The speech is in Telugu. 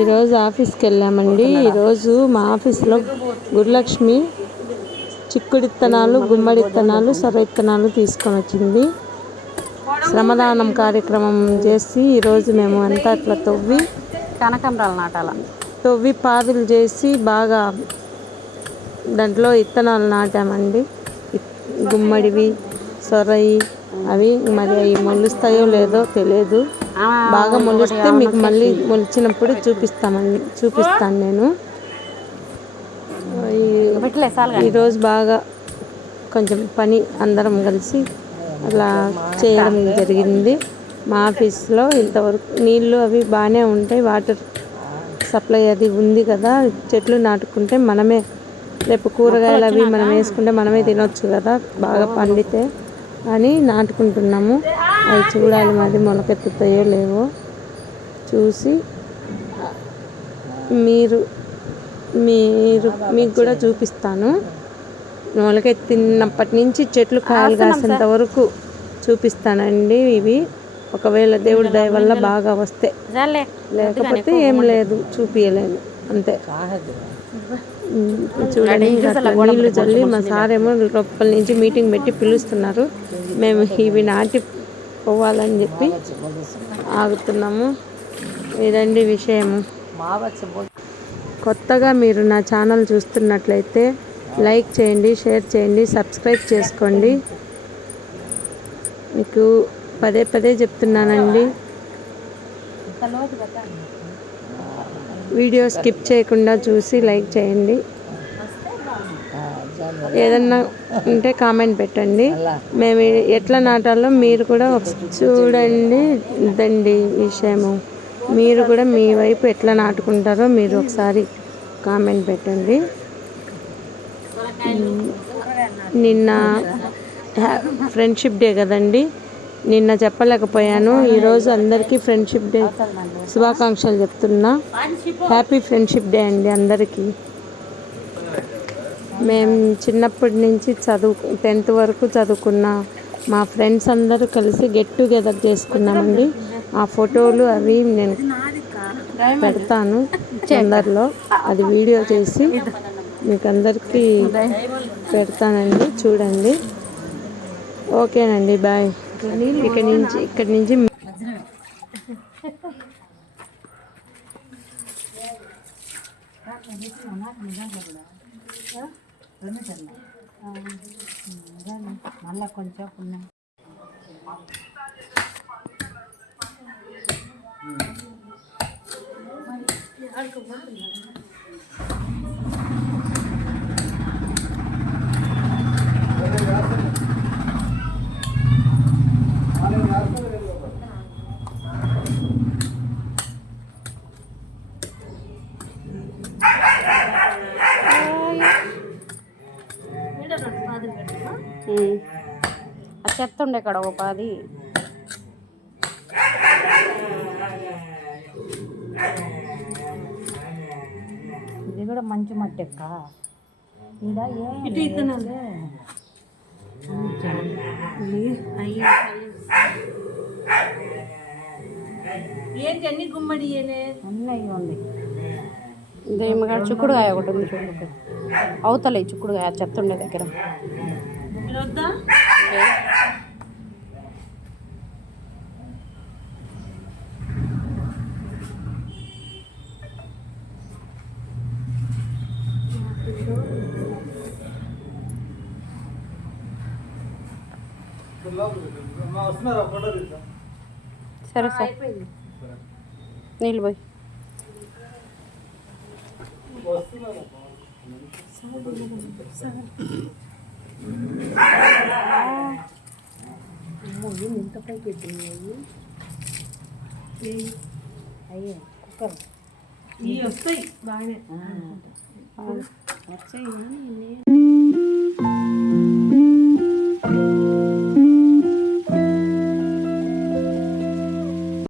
ఈరోజు ఆఫీస్కి వెళ్ళామండి. ఈరోజు మా ఆఫీస్లో గురులక్ష్మి చిక్కుడిత్తనాలు, గుమ్మడిత్తనాలు, సొర తీసుకొని వచ్చింది. శ్రమదానం కార్యక్రమం చేసి ఈరోజు మేము అంతా అట్లా కనకంబరాలు నాటాల తవ్వి పాదులు చేసి బాగా దాంట్లో ఇత్తనాలు నాటామండి. గుమ్మడివి, సొరయి అవి మరి అవి మొలుస్తాయో లేదో తెలియదు. బాగా మొలిస్తే మీకు మళ్ళీ మొలిచినప్పుడు చూపిస్తాను నేను. ఈరోజు బాగా కొంచెం పని అందరం కలిసి అలా చేయడం జరిగింది. మా ఆఫీస్లో ఇంతవరకు నీళ్ళు అవి బాగానే ఉంటాయి. వాటర్ సప్లై అది ఉంది కదా. చెట్లు నాటుకుంటే మనమే రేపు కూరగాయలు అవి మనం వేసుకుంటే మనమే తినొచ్చు కదా, బాగా పండితే అని నాటుకుంటున్నాము. అవి చూడాలి మరి మొలకెత్తుతాయో లేవో చూసి మీకు కూడా చూపిస్తాను. మొలకెత్తినప్పటి నుంచి చెట్లు కాయలు కాసేంత వరకు చూపిస్తానండి. ఇవి ఒకవేళ దేవుడి దయ వల్ల బాగా వస్తే, లేకపోతే ఏం లేదు, చూపించలేను అంతే. చూడండి, నీళ్లు చల్లి మా సారేమో లోపల నుంచి మీటింగ్ పెట్టి పిలుస్తున్నారు. మేము ఇవి నాటి పోవాలని చెప్పి ఆగుతున్నాము. ఇదండి విషయము. కొత్తగా మీరు నా ఛానల్ చూస్తున్నట్లయితే లైక్ చేయండి, షేర్ చేయండి, సబ్స్క్రైబ్ చేసుకోండి. మీకు పదే పదే చెప్తున్నానండి, వీడియో స్కిప్ చేయకుండా చూసి లైక్ చేయండి. ఏదన్నా ఉంటే కామెంట్ పెట్టండి. మేము ఎట్లా నాటాలో మీరు కూడా చూడండి. ఇదండి విషయము. మీరు కూడా మీ వైపు ఎట్లా నాటుకుంటారో మీరు ఒకసారి కామెంట్ పెట్టండి. నిన్న ఫ్రెండ్షిప్ డే కదండి, నిన్న చెప్పలేకపోయాను. ఈరోజు అందరికీ ఫ్రెండ్షిప్ డే శుభాకాంక్షలు చెప్తున్నా. హ్యాపీ ఫ్రెండ్షిప్ డే అండి అందరికీ. మేము చిన్నప్పటి నుంచి 10th వరకు చదువుకున్న మా ఫ్రెండ్స్ అందరూ కలిసి గెట్ టుగెదర్ చేసుకున్నామండి. ఆ ఫోటోలు అవి నేను పెడతాను తొందరలో. అది వీడియో చేసి మీకు అందరికీ పెడతానండి, చూడండి. ఓకేనండి, బాయ్. ఇక్కడి నుంచి మళ్ళా కొంచెం చెప్తుండే ఇక్కడ ఒక 10. ఇది కూడా మంచి మట్టి ఎక్క ఏంటి గుమ్మడి అన్నీ ఉంది. ఇంకా చిక్కుడుకాయ ఒకటి ఉంది చూడు, అవతలే చిక్కుడుకాయ చెప్తుండే దగ్గర. సరే సార్, నీళ్ళు పోయి ఎంత పైకి పెట్టినాయి అయ్యే కుక్కర్ ఇవి వస్తాయి బాగానే వచ్చాయి.